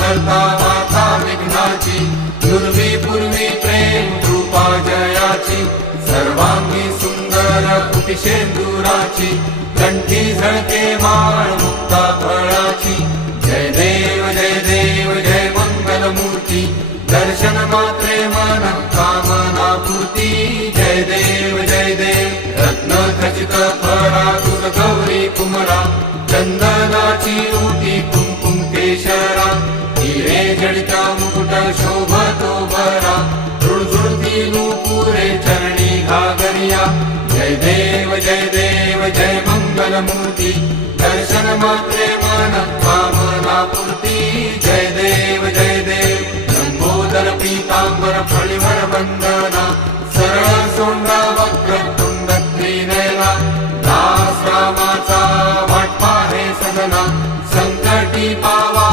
हरता माता विघ्नाची, पूर्वी पूर्वी प्रेम कृपा जयाची, सर्वांगी सुंदर कुटिशेंदुराची, कंठी झळके माळ मुक्ता फळाची। जय देव जय मंगलमूर्ती, दर्शन मात्रे मन कामना पूर्ती। जय देव रत्न खचित फळा तुझ गौरी कुमरा, चंदनाची उटी कुंकुम केशरा, हिरे जडिता मुकुट शोभतो बरा, झुळझुळती नूपुरे चरणी घागरिया। जय देव जय मंगलमूर्ती, दर्शन मात्रे मन कामना पूर्ती।